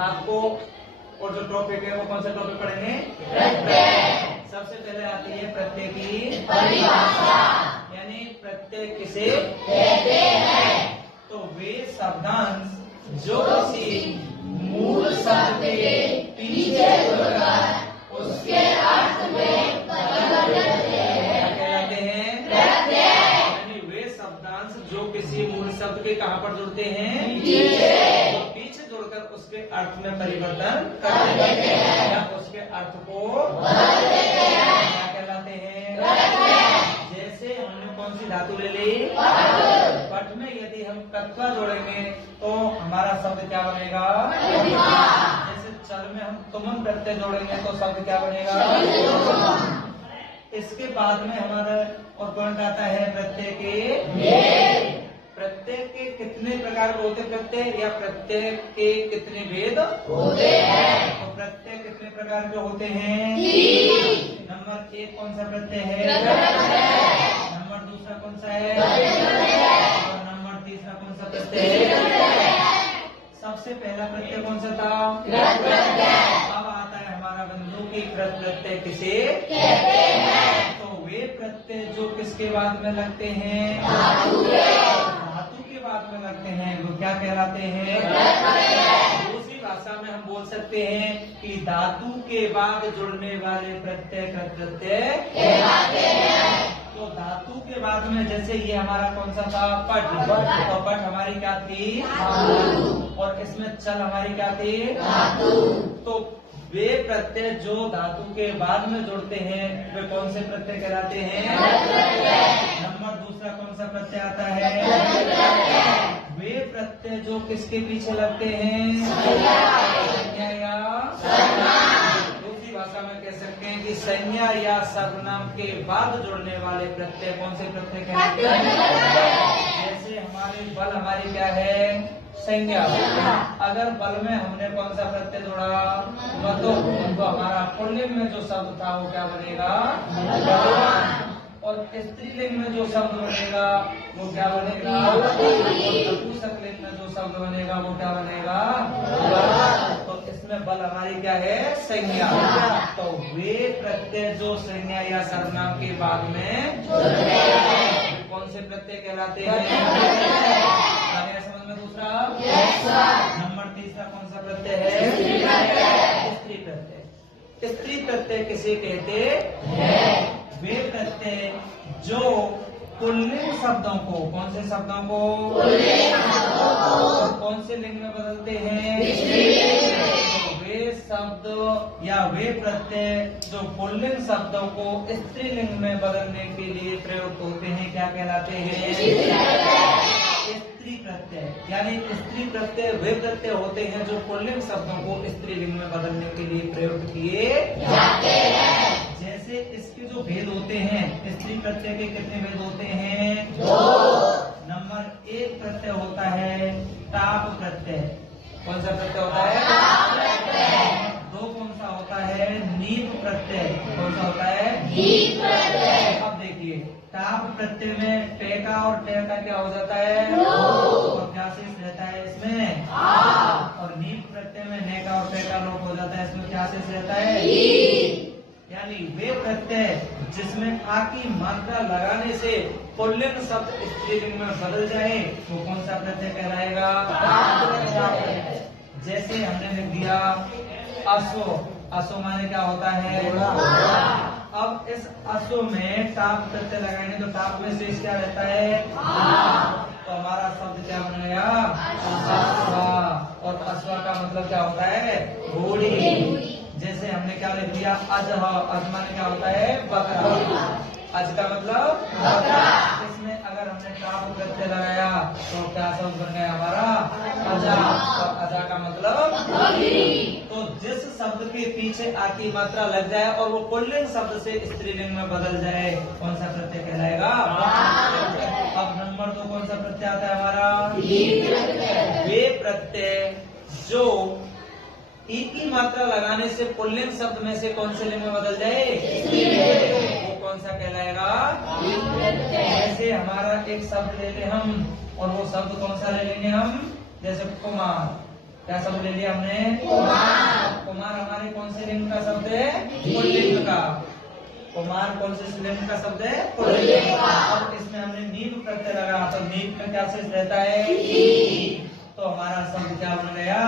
आपको और जो टॉपिक है वो कौन सा टॉपिक पढ़ेंगे? सबसे पहले आती है प्रत्यय की परिभाषा, यानी प्रत्यय किसे कहते हैं। तो वे शब्दांश जो किसी मूल शब्द के पीछे जुड़कर उसके अर्थ में कहलाते हैं प्रत्यय। यानी वे शब्दांश जो किसी मूल शब्द के कहाँ पर जुड़ते हैं? पीछे जुड़कर उसके अर्थ में परिवर्तन कर देते हैं या उसके अर्थ को बदल देते हैं, क्या कहलाते हैं? जैसे हमने कौन सी धातु ले ली? पट में यदि हम कत्वा जोड़ेंगे तो हमारा शब्द क्या बनेगा? जैसे चल में हम तुमन प्रत्यय जोड़ेंगे तो शब्द क्या बनेगा? इसके बाद में हमारा और पॉइंट आता है प्रत्यय के। प्रत्यय के कितने प्रकार के होते प्रत्यय, या प्रत्यय के कितने भेद होते हैं? तो प्रत्यय कितने प्रकार के होते हैं? नंबर 1 कौन सा प्रत्यय है? नंबर 2 कौन सा है? और नंबर 3 कौन सा प्रत्यय है? सबसे पहला प्रत्यय कौन सा था? अब आता है हमारा बंधु की कृत प्रत्यय किसे कहते हैं। तो वे प्रत्यय जो किसके बाद में लगते हैं? धातु के बाद में लगते हैं, वो क्या कहलाते हैं? दूसरी भाषा में हम बोल सकते हैं कि धातु के बाद जुड़ने वाले प्रत्यय कृत प्रत्यय कहलाते हैं। तो धातु के बाद में जैसे ये हमारा कौन सा था? पट। तो पट हमारी क्या थी? और इसमें चल हमारी क्या थी? तो वे प्रत्यय जो धातु के बाद में जुड़ते हैं वे कौन से प्रत्यय कहलाते हैं? नंबर 2 कौन सा प्रत्यय आता है? वे प्रत्यय जो किसके पीछे लगते हैं? संज्ञा या दूसरी भाषा में कह सकते हैं कि संज्ञा या सर्वनाम के बाद जुड़ने वाले प्रत्यय कौन से प्रत्यय कहलाते हैं? जैसे हमारे बल हमारी क्या है? संज्ञा। अगर बल में हमने कौन सा प्रत्यय जोड़ा? तो हमारा पुल्लिंग में जो शब्द था वो क्या बनेगा? बलवान। और स्त्रीलिंग में जो शब्द बनेगा वो क्या बनेगा? नपुंसकलिंग में जो शब्द बनेगा वो क्या बनेगा? तो इसमें बल हमारी क्या है? संज्ञा। तो वे प्रत्यय जो संज्ञा या सर्वनाम के बाद में कौन से प्रत्यय कहलाते हैं? समझ में? दूसरा नंबर 3 कौन सा प्रत्यय है? स्त्री प्रत्यय। स्त्री प्रत्यय किसे कहते हैं? वे प्रत्यय जो पुल्लिंग शब्दों को, कौन से शब्दों को? कौन से लिंग में बदलते हैं? तो वे शब्द या वे प्रत्यय जो पुल्लिंग शब्दों को स्त्रीलिंग में बदलने के लिए प्रयुक्त होते हैं क्या कहलाते हैं? स्त्री प्रत्यय। यानी स्त्री प्रत्यय वे प्रत्यय होते हैं जो पुल्लिंग शब्दों को स्त्रीलिंग में बदलने के लिए प्रयुक्त किए जाते हैं। जैसे इसके जो भेद होते हैं, स्त्री प्रत्यय के कितने भेद होते हैं? 2। नंबर 1 प्रत्यय होता है टाप प्रत्यय। कौन सा प्रत्यय होता है? टाप प्रत्यय। 2 कौन सा होता है? नीप प्रत्यय। कौन सा होता है? नीप प्रत्यय। अब देखिए टाप प्रत्यय में टे का और टे का क्या हो जाता है? और क्या शेष रहता है इसमें? और नीप प्रत्यय में ने का और टे का लोप हो जाता है, इसमें क्या शेष रहता है? यानी वे प्रत्यय जिसमें आ की मात्रा लगाने से पुल्लिंग शब्द स्त्रीलिंग में बदल जाए वो कौन सा प्रत्यय कहलाएगा? जैसे हमने लिख दिया असो। असो माने क्या होता है? अब इस असो में टाप प्रत्यय लगाएंगे तो टाप में शेष क्या रहता है? तो हमारा शब्द क्या बनेगा? अश्वा। और अश्वा का मतलब क्या होता है? घोड़ी। जैसे हमने क्या लिख दिया? अजह। अज माने क्या होता है? बकरा। अज का मतलब बकरा। इसमें अगर हमने टाप प्रत्यय लगाया तो क्या शब्द बन गया हमारा? अजा। और अजा का मतलब तो जिस शब्द के पीछे आ की मात्रा लग जाए और वो पुल्लिंग शब्द से स्त्रीलिंग में बदल जाए कौन सा प्रत्यय कहलाएगा? अब नंबर 2 कौन सा प्रत्यय आता है हमारा? वे प्रत्यय जो ई की मात्रा लगाने से पुल्लिंग शब्द में से कौन से लिंग में बदल जाए? वो कौन सा कहलाएगा? जैसे हमारा एक शब्द ले ले हम और वो शब्द कौन सा ले लेंगे हम? जैसे कुमार, क्या शब्द ले लिया हमने? कुमार हमारे कौन से लिंग का शब्द है? पुल्लिंग का। कुमार कौन से लिंग का शब्द है? पुल्लिंग का। अब इसमें हमने नीम प्रत्यय लगा, तो नीम में क्या शेष रहता है? तो हमारा शब्द क्या बन गया?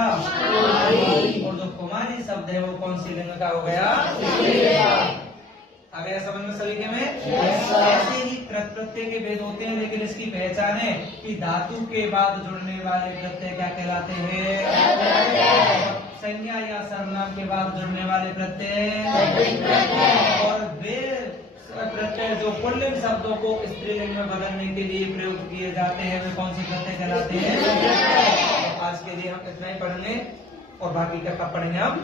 और जो कुमारी शब्द है वो कौन सी लिंग का हो गया? आ गया समझ में सभी के में? ऐसे ही कृत प्रत्यय के भेद होते हैं, लेकिन इसकी पहचान है कि धातु के बाद जुड़ने वाले प्रत्यय क्या कहलाते हैं? संज्ञा या सर्वनाम के बाद जुड़ने वाले प्रत्यय। और वे प्रत्यय जो पुल्लिंग शब्दों को स्त्रीलिंग में बदलने के लिए प्रयोग किए जाते हैं, वे कौन से प्रत्यय कहलाते हैं? आज के लिए हम इतना ही पढ़ लें और बाकी का कब पढ़ेंगे हम?